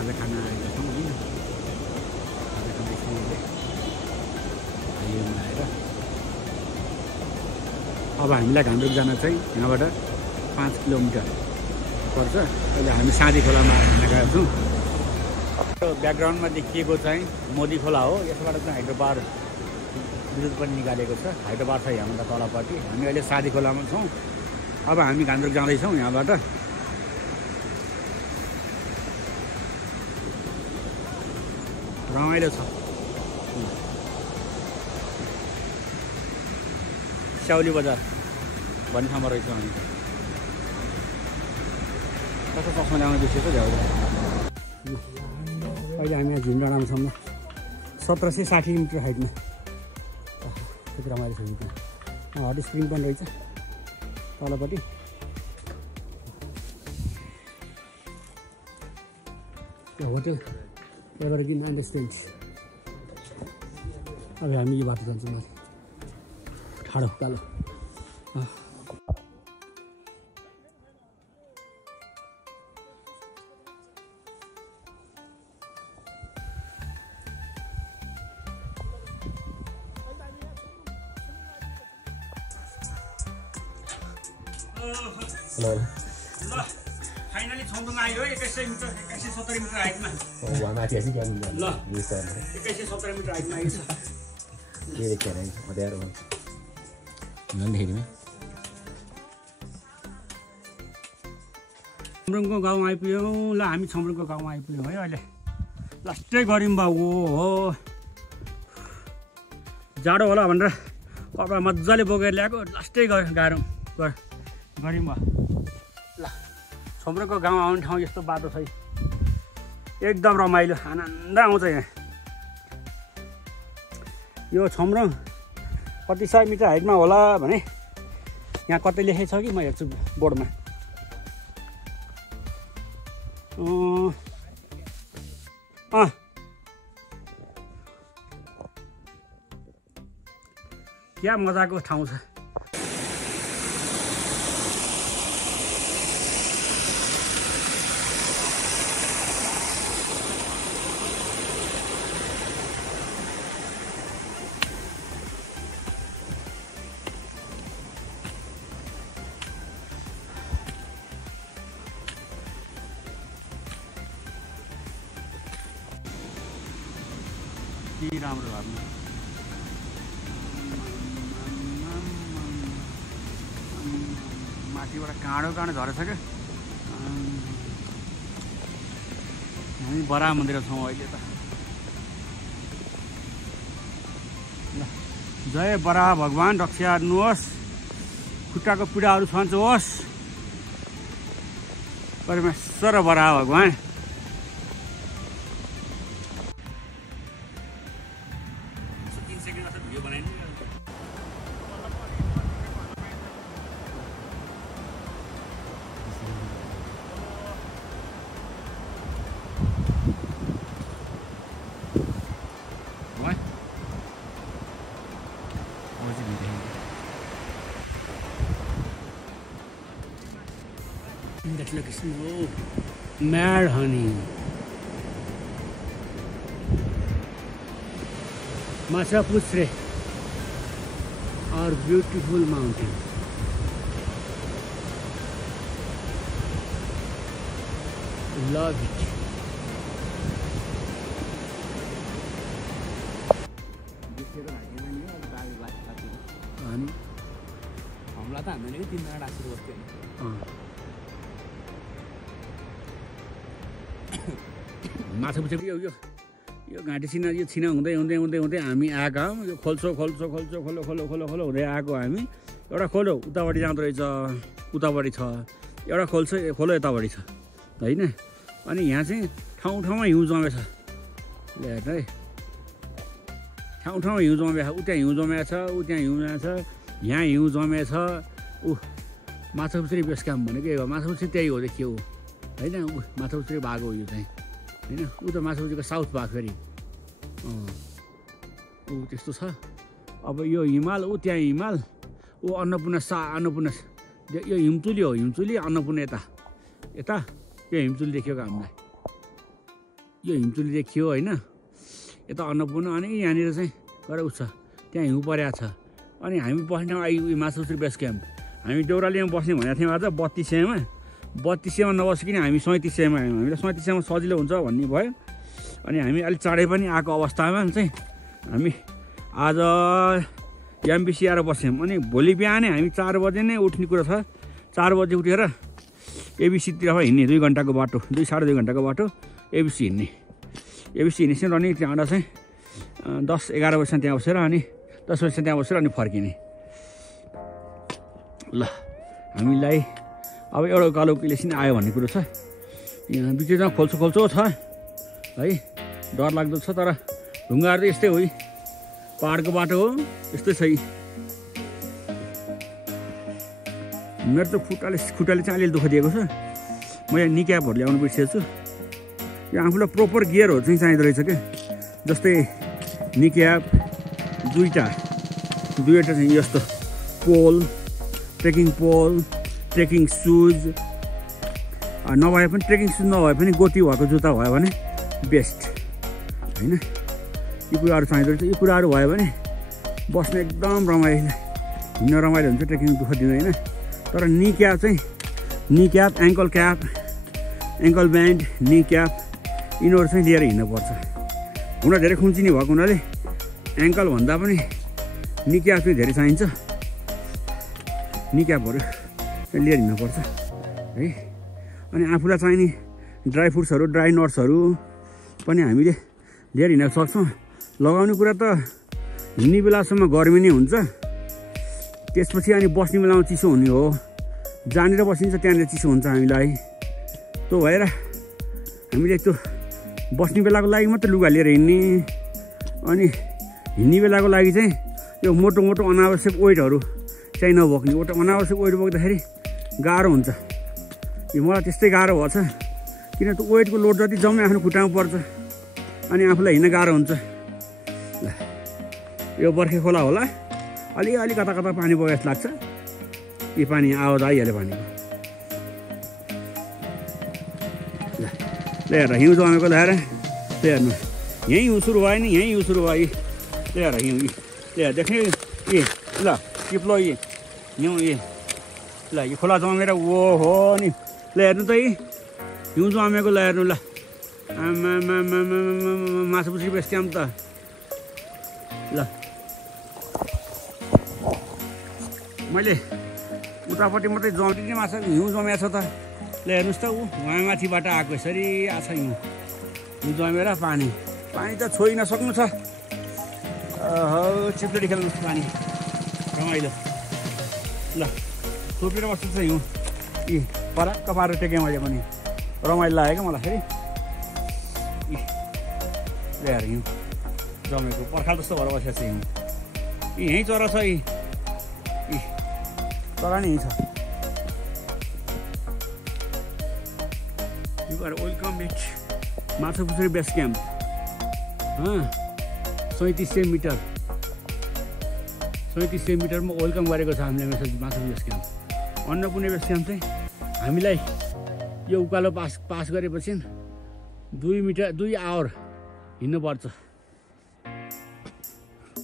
खाजा खाना आएका छौँ होइन खाजा खाँदैछौँ हाइवेमा आएर अब हामीलाई घान्द्रुक जान चाहिँ यहाँबाट 5 किलोमिटर पर्छ अहिले हामी साँधी खोलामा घुम्न गएका छौँ ब्याकग्राउन्डमा देखिएको चाहिँ मोदी खोला हो यसबाट चाहिँ हाइड्रो पावर विद्युत पनि निकालेको छ हाइड्रो पावर छ यहाँबाट तलपट्टि हामी अहिले साँधी खोलामा छौँ अब हामी घान्द्रुक जाँदैछौँ यहाँबाट रमाइलो छ स्याउली बजार भन्ने ठाउँमा रहेछौँ हामी कस्तो चस्मा ल्याउनु बिर्सेको झ्याउ अहिले हामी यहाँ झिम डाँडामा छौँ 1760 मिटर हाइटमा कति रमाइलो छ त्यहाँ हट स्प्रिङ पनि रहेछ तलपट्टि त्यो होटेल एभरग्रिन एन्ड रेस्टुरेन्ट अब हामी यो बाटो जान्छौँ माथि ठाडो कालो ल फाइनली छौँ आयो 2100 मिटर 2170 मिटर हाइटमा माथि आएपछि क्या ल 2170 मिटर हाइटमा आइछ छम्रुङको गाउँ आइपुग्यौँ ल हामी छम्रुङको गाउँमा आइपुग्यौँ है अहिले लास्टै गऱ्यौँ बा हो जाडो होला भनेर कपडा मजाले बोकेर ल्याएको लास्टै गऱ्यौँ गऱ्यौँ बा ल छम्रुङको गाउँ आउने ठाउँ यस्तो बाटो छ एकदम रमाइलो आनन्द आउँछ यहाँ यो छम्रुङ कति 100 मिटर हाइटमा होला भने यहाँ कतै लेखेको छ कि म हेर्छु बोर्डमा क्या मजाको ठाउँ छ के राम्रो भाग्नु माथिबाट काँडो झरेछ क्या हामी बराह मन्दिर छौँ अहिले त ल जय बराह भगवान् रक्षा गर्नुहोस् खुट्टाको पीडाहरू छन्चोस् परमेश्वर बराह भगवान् That looks snow. Mad honey. Masaputre. Our beautiful mountain. Love it. हामीलाई त हामीले नि 3 जना डाक्टर बस्थ्यो माछा यो घाँटी यो छिना हुँदै हुँदै हुँदै हुँदै हामी आएका हौँ यो खोल्छो हुँदै आएको हामी एउटा खोलो उतापट्टि जाँदो रहेछ उतापट्टि छ एउटा खोलो यतापट्टि छ होइन अनि यहाँ चाहिँ ठाउँमा हिउँ जमेको छ ल हेर्नु है ठाउँमा हिउँ जमेको छ उ त्यहाँ हिउँ जमेको छ उ त्यहाँ हिउँ जमेको छ यहाँ हिउँ जमेको छ माछापुछ्री बेस काम भनेको यही हो माछापुछ्री त्यही हो के हो होइन माछापुछ्री भाग हो यो चाहिँ होइन ऊ त माछापुछ्रीको साउथ भाग फेरि ऊ त्यस्तो छ अब यो हिमाल ऊ त्यहाँ हिमाल ऊ अन्नपूर्ण यो हिमचुली हो हिमचुली अन्नपूर्ण यता यो हिमचुली देखिएको हामीलाई यो हिमचुली देखियो होइन यता अन्नपूर्ण अनि यहाँनिर चाहिँ गएर उठ त्यहाँ हिउँ परेको छ अनि हामी बस्ने ठाउँ आइयो माछापुछ्री बेस क्याम्प हामी देउरालीमा बस्ने भनेको थियौँ आज 32 सयमा नबसिकन हामी 37 सयमा आयौँ हामीलाई 37 सयमा सजिलो हुन्छ भन्ने भयो अनि हामी अलिक चाँडै पनि आएको अवस्थामा चाहिँ हामी आज एमबिसी आएर बस्यौँ अनि भोलि बिहानै हामी 4 बजे नै उठ्ने कुरा छ 4 बजे उठेर एबिसीतिर हिँड्ने 2 घन्टाको बाटो 2-2.5 घन्टाको बाटो एबिसी हिँड्ने रनिङ त्यहाँबाट चाहिँ 10-11 बजीसम्म त्यहाँ बसेर अनि 10 बजीसम्म त्यहाँ बसेर अनि फर्किने ल हामीलाई अब एउटा उकालो उकिलेसिन आयो भन्ने कुरो छ यहाँ बिचमा खोल्चो छ है डर लाग्दो छ तर ढुङ्गाहरू चाहिँ यस्तै हो पहाडको बाटो हो यस्तै छ मेरो त खुट्टाले चाहिँ अलिअलि दुःख दिएको छ म यहाँ निक्यापहरू ल्याउनु बिर्सेको छु यो आफूलाई प्रोपर गियरहरू चाहिँ चाहिँदो रहेछ क्या जस्तै निक्याप दुईवटा चाहिँ यस्तो ट्रेकिङ सुज नभए पनि ट्रेकिङ सुज नभए पनि गोटी भएको जुत्ता भयो भने बेस्ट होइन यो कुराहरू चाहिँदो रहेछ यो कुराहरू भयो भने बस्न एकदम रमाइलो हिँड्न रमाइलो हुन्छ ट्रेकिङ दुःख दिँदैन तर निक्याप एङ्कल क्याप एङ्कल ब्यान्ड निक्याप यिनीहरू चाहिँ लिएर हिँड्नुपर्छ हुन धेरै खुम्चिनी भएको हुनाले एङ्कल भन्दा पनि निक्याप चाहिँ धेरै चाहिन्छ निक्यापहरू लिएर हिँड्नुपर्छ है अनि आफूलाई चाहिने ड्राई फ्रुट्सहरू ड्राई नट्सहरू पनि हामीले लिएर हिँड्न सक्छौँ लगाउने कुरा त हिँड्ने बेलासम्म गर्मी नै हुन्छ त्यसपछि अनि बस्ने बेलामा चिसो हुने हो जहाँनिर बसिन्छ त्यहाँनिर चिसो हुन्छ हामीलाई त्यो भएर हामीले त्यो बस्ने बेलाको लागि मात्रै लुगा लिएर हिँड्ने अनि हिँड्ने बेलाको लागि चाहिँ यो मोटो अनावश्यक वेटहरू चाहिँ नबोक्ने अनावश्यक वेट बोक्दाखेरि गाह्रो हुन्छ यो मलाई त्यस्तै गाह्रो भएछ किन त्यो वेटको लोड जति जम्मै आफ्नो खुट्टामा पर्छ अनि आफूलाई हिँड्न गाह्रो हुन्छ ल यो बर्खे खोला होला अलि कता पानी बगेको जस्तो लाग्छ यो पानी आवाज आइहाल्यो पानीको ल हेर हिउँ जमेको ल्याएर हेर्नु यहीँ हिउँ सुरु भयो नि यहीँ हिउँ सुरु भयो हेर हिउँ हेर देख्ने ल टिप्लो हिउँ ल यो खोला जमेर ओ हो नि ल हेर्नु त हिउँ जमेको ल हेर्नु ल माछापुछ्री बेस क्याम्प त ल मैले उतापट्टि मात्रै जम्ने माछा हिउँ जमेको छ त ल हेर्नुहोस् त उहाँ माथिबाट आएको यसरी आएको छ हिउँ जमेर पानी त छोइ नसक्नु छ चिप्लेटी खेल्नु पानी रमाइलो ल छोपेर बस्नु छ हिउँ पराक्क पारेर टेकेँ मैले पनि रमाइलो लाग्यो क्या मलाई फेरि ल्याएर हिउँ जमेको पर्खाल जस्तो भएर बसेको छ हिउँ यहीँ चरा छ चरा नै यहीँ छ you are welcome back Machhapuchhre base camp 3700 मिटरमा वेलकम गरेको छ हामीले Machhapuchhre base camp Annapurna base camp चाहिँ हामीलाई यो उकालो पास गरेपछि 2 आवर हिँड्नुपर्छ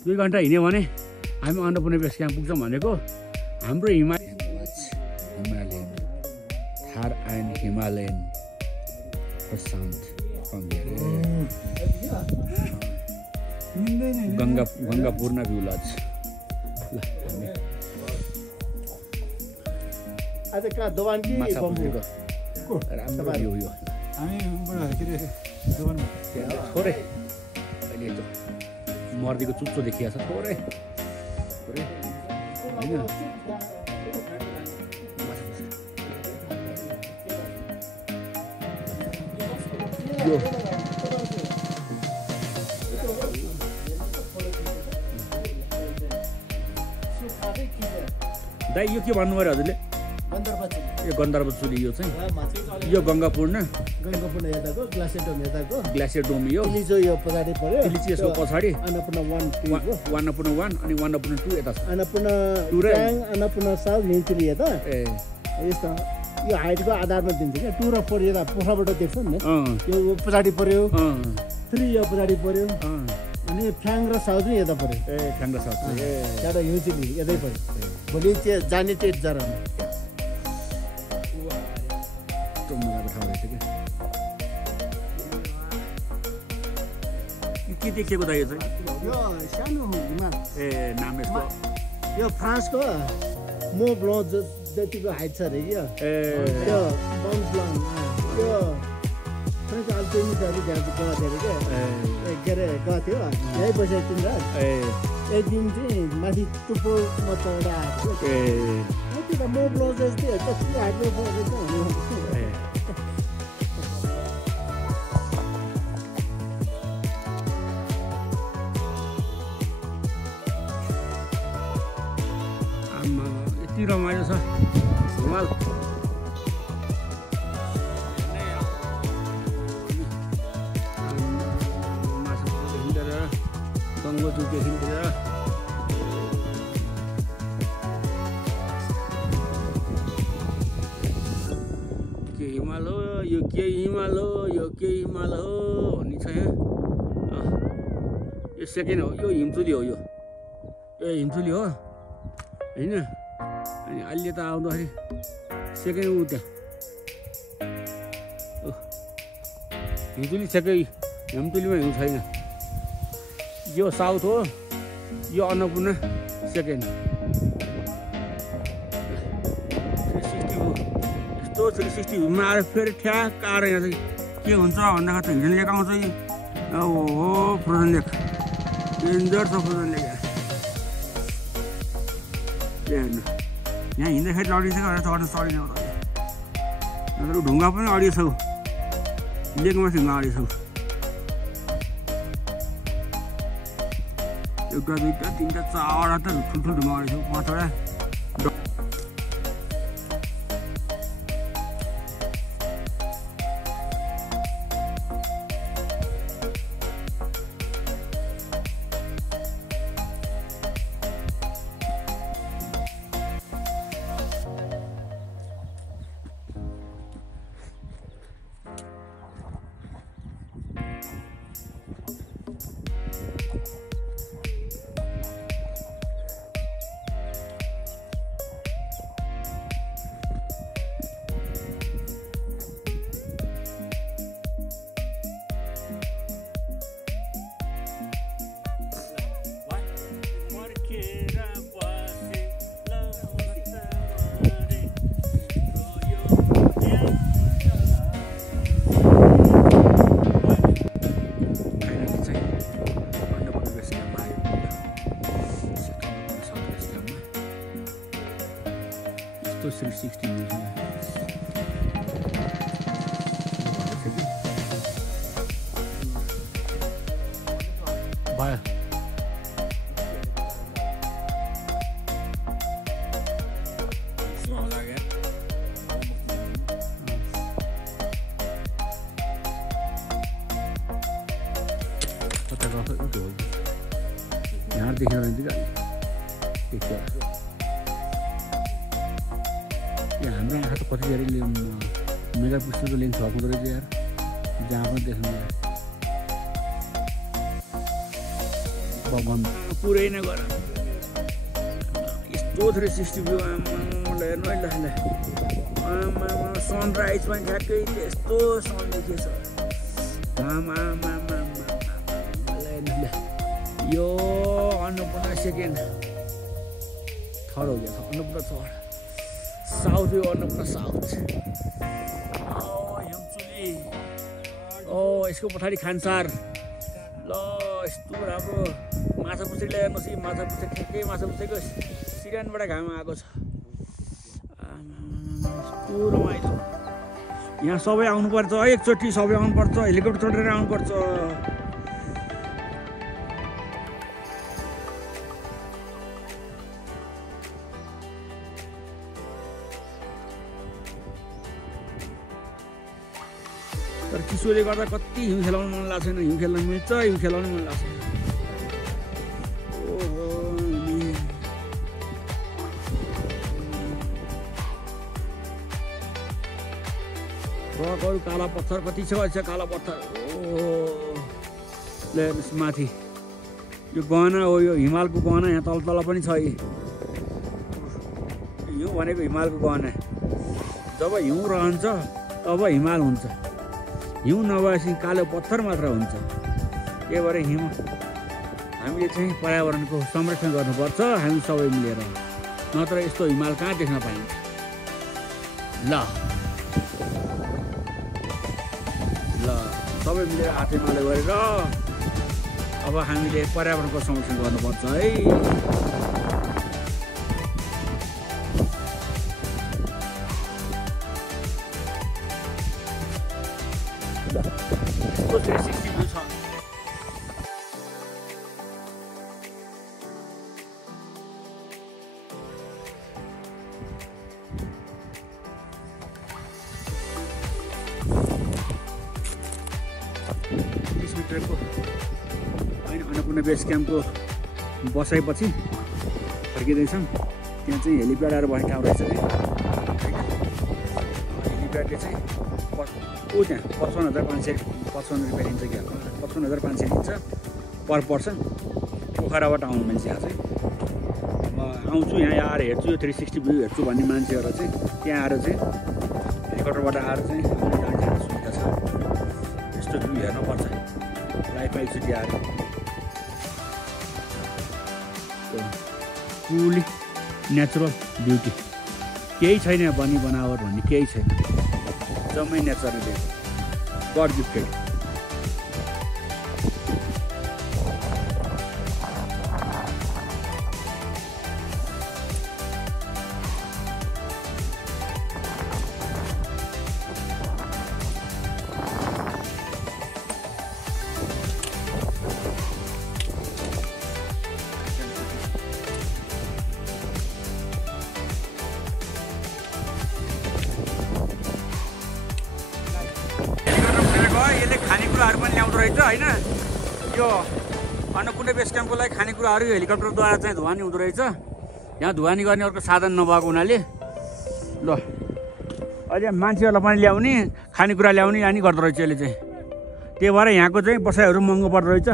2 घन्टा हिँड्यो भने हामी अन्नपूर्ण बेस क्याम्प पुग्छौँ भनेको हाम्रो Himalayan Tahr and Himalayan Prashant Gangapurna view lodge ल माछापुछ्रीको राम्रो भ्यू यो थोरै अहिले मर्दीको चुच्चो देखिएको छ थोरै होइन यो दाइ यो के भन्नुभयो हजुरले यो गन्धर्वचुली यो चाहिँ यो गङ्गापूर्ण यताको ग्लासियर डोम यो यो पछाडि पर्यो तिलिची यसको पछाडि अन्नपूर्ण 1 अनि 1 2 यता छ अन्नपूर्ण साउथ हिमचुली यता ए यस्तो यो हाइटको आधारमा दिन्छ क्या 2 र 4 यता पोखराबाट देख्छ नि अँ यो पछाडि पर्यो अँ 3 यो पछाडि पर्यो अँ अनि फ्याङ र साउथ चाहिँ यता पर्यो ए ठ्याङ्ग्रा साथ ए त्यहाँबाट हिउँचुली यतै पर्यो भोलि त्यो जाने त्यो जरामा कस्तो मजाको ठाउँ रहेछ कि के देखेको त यो चाहिँ यो सानो हिमाल ए नाम यसको यो फ्रान्सको मो ब्लङ जतिको हाइट छ अरे क्या ए त्यो मन्ट ब्लङ त्यो फ्रेन्च अल्पिनिस्टहरू त्यहाँ गएको थियो क्या के अरे गएको थियो यहीँ बसेको 3 रात ए एक दिन चाहिँ माथि टुप्पोमा चढेर आएको थियो ए त्यो त मो ब्लङ जस्तै कति हाइटमा परेको ए आम्मा यति रमाइलो छ हिमाल माछादेखि लिएर गङ्गोजुदेखि लिएर के हिमाल हो यो के हिमाल हो यो के हिमाल हो भन्ने छ यहाँ यो सेकेन्ड हो यो हिमचुली हो यो हिमचुली हो होइन अनि अहिले त आउँदाखेरि सेकेन्ड ऊ त्यहाँ हिमचुली छेकै हिमचुलीमा हिउँ छैन यो साउथ हो यो अन्नपूर्ण सेकेन्ड 360 हो यस्तो 360 भ्यूमा आएर फेरि ठ्याक्क आएर यहाँ चाहिँ के हुन्छ भन्दाखेरि त हिजो लेक आउँछ ओहो फ्रोजन लेक डेन्जर छ फ्रोजन लेक हेर्नु यहाँ हिँड्दाखेरि लडिसक्यो भनेर चढ्नु सडिने हो त ढुङ्गा पनि अडियो छौ लेकमा ढुङ्गा अडियो छौ एउटा दुईवटा तिनवटा चारवटा त ठुल्ठुलो ढुङ्गा अडियो छौ 5वटा यस्तो 360 भयो यहाँ देखेर हाम्रो आँखा त कति धेरै मेगापिक्सलको लेन्स भएको हुँदो रहेछ यार जहाँ पनि देख्नु भगवान् पुरै नै गर यस्तो 360 भ्यू हेर्नु अहिले सनराइज पनि ठ्याक्कै त्यस्तो सन देखिएछ यो अन्नपूर्ण सेकेन्ड थर्ड हो गया अन्नपूर्ण थर्ड साउथ यो अन्नपूर्ण साउथ हिमचुली यसको पछाडि खानसार ल यस्तो राम्रो माछा पुछ्री ल्याउनुहोस् कि माछा पुछ्री ठ्याक्कै माछा पुछ्रीको सिरानबाट घाम आएको छ यस्तो रमाइलो यहाँ सबै आउनुपर्छ एकचोटि सबै आउनुपर्छ हेलिकप्टर चढेर आउनुपर्छ तर चिसोले गर्दा कति हिउँ खेलाउनु मन लाग्छ छैन हिउँ खेल्न मिल्छ हिउँ खेलाउनु मन लाग्छ रकहरू काला पत्थर कति छ काला पत्थर ले माथि यो गहना हो यो हिमालको गहना यहाँ तल तल पनि छ यो भनेको हिमालको गहना जब हिउँ रहन्छ तब हिमाल हुन्छ हिउँ नभएपछि कालो पत्थर मात्र हुन्छ त्यही भएर हामीले चाहिँ पर्यावरणको संरक्षण गर्नुपर्छ हामी सबै मिलेर नत्र यस्तो हिमाल कहाँ देख्न पाइन्छ ल सबै मिलेर हातेमालो गरेर अब हामीले पर्यावरणको संरक्षण गर्नुपर्छ है यस्तो 360 भ्यू छ अन्नपूर्ण बेस क्याम्पको बसाइपछि फर्किँदैछौँ त्यहाँ चाहिँ हेलिप्याड आएर बस्ने ठाउँ रहेछ हेलिप्याडले चाहिँ त्यहाँ 55,500 रुपियाँ लिन्छ क्या 55,500 लिन्छ पर पर्सन पोखराबाट आउनु मान्छेहरू चाहिँ म आउँछु यहाँ आएर हेर्छु यो 360 भ्यू हेर्छु भन्ने मान्छेहरू चाहिँ त्यहाँ आएर चाहिँ हेलिकप्टरबाट आएर चाहिँ आउने जाने सुविधा छ यस्तो भ्यू हेर्नुपर्छ लाइफ एकचोटि आएर ट्रुली नेचुरल ब्युटी केही छैन बनी बनावट भन्ने केही छैन जम्मै नेचरले गड गिफ्टेड यसले खानेकुराहरू पनि ल्याउँदो रहेछ होइन यो अन्नपूर्ण बेस क्याम्पको लागि खानेकुराहरू हेलिकप्टरद्वारा चाहिँ धुवानी हुँदो रहेछ यहाँ धुवानी गर्ने अर्को साधन नभएको हुनाले ल अहिले मान्छेहरूलाई पनि ल्याउने खानेकुरा ल्याउने अनि गर्दो रहेछ यसले चाहिँ त्यही भएर यहाँको चाहिँ बसाइहरू महँगो पर्दो रहेछ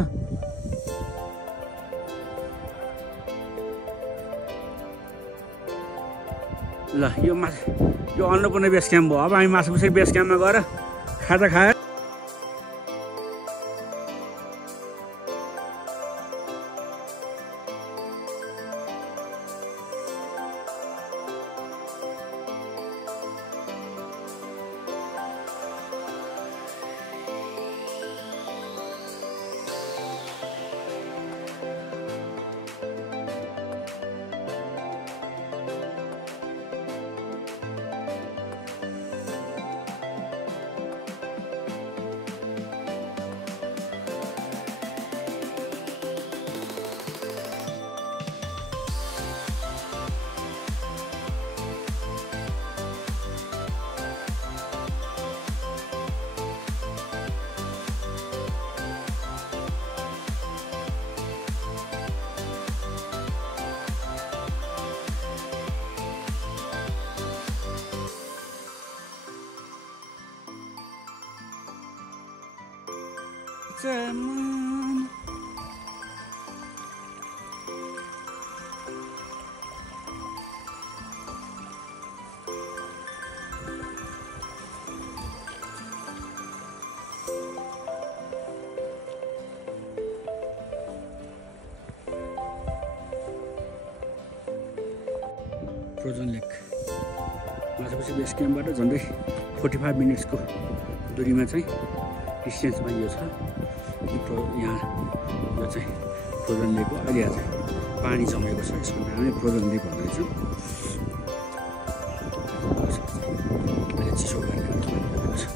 ल यो अन्नपूर्ण बेस क्याम्प हो अब हामी मासुपुछे बेस क्याम्पमा गएर खाजा खाएर Zaman. फ्रोजन लेक माछापुछी बेस क्याम्पबाट झन्डै 45 मिनट्सको दूरीमा चाहिँ डिस्टेन्समा यो छ यहाँ यो चाहिँ फ्रोजन लेक हो अहिले चाहिँ पानी जमेको छ यसको नामै फ्रोजन लेक भन्दैछु अहिले चिसो गरेर छ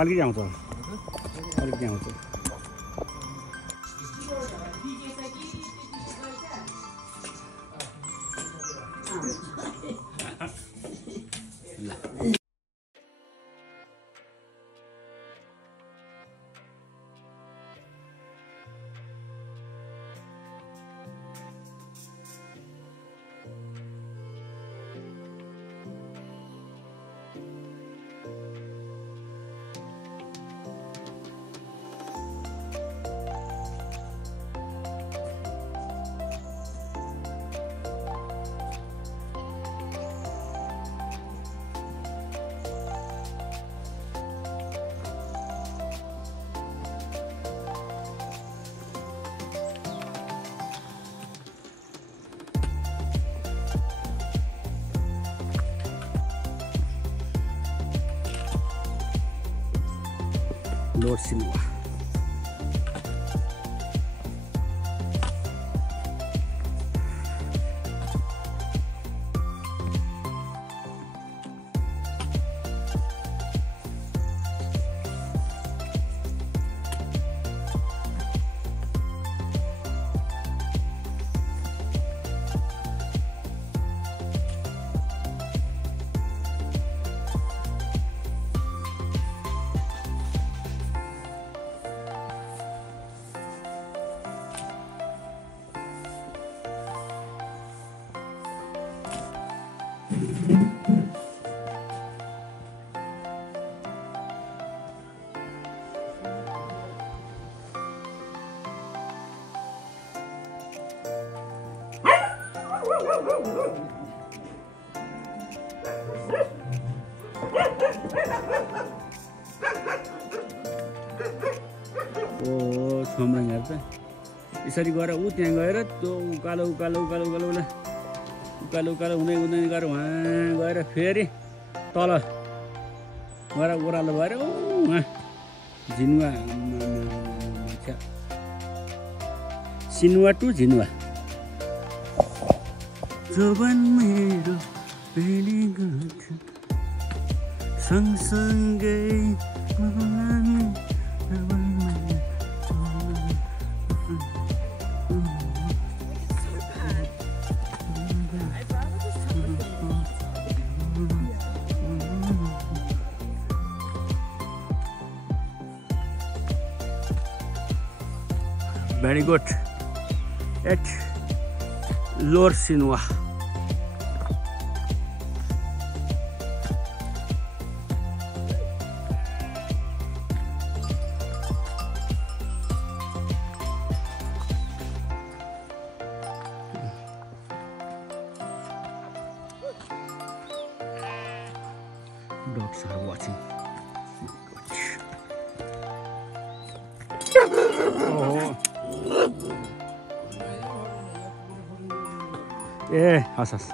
अलिकति आउँछ अलिकति आउँछ लोड सिनुवा ओ छमरङहरू त यसरी गएर ऊ त्यहाँ गएर त्यो उकालो उकालो उकालो उकालो उकालो उकालो हुँदै हुँदै गएर उहाँ गएर फेरि तल गएर ओह्रालो भएर उहाँ झिनुवा सिनुवा टु झिनुवा जोबन मेरो पेली गयो सँगसँगै Very good at Lower Sinua. Dogs are watching. Oh. ए हस् हस्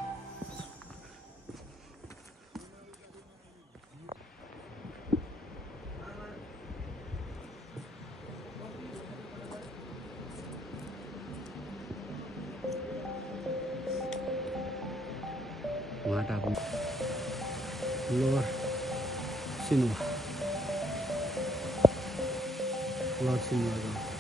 माटा पनि लोअर सिनुवा लोअर सिनुवा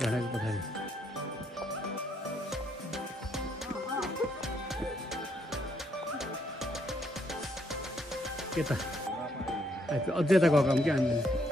डाँडाको पछाडि के त अझै त गएको क्या हामी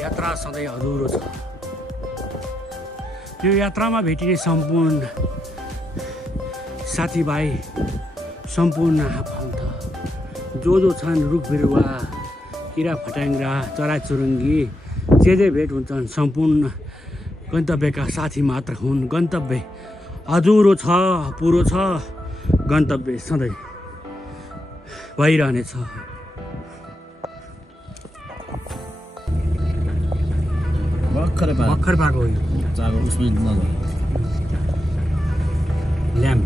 यात्रा सधैँ अधुरो छ। यो यात्रामा भेटिने सम्पूर्ण साथीभाइ, सम्पूर्ण आफन्त जो छन्, रुख बिरुवा, किरा फट्याङ्ग्रा, चराचुरुङ्गी जे भेट हुन्छन् सम्पूर्ण गन्तव्यका साथी मात्र हुन्। गन्तव्य अधुरो छ, पुरो छ, गन्तव्य सधैँ भइरहनेछ। भर्खर पाएको हो यो उसमै ल्याम्प।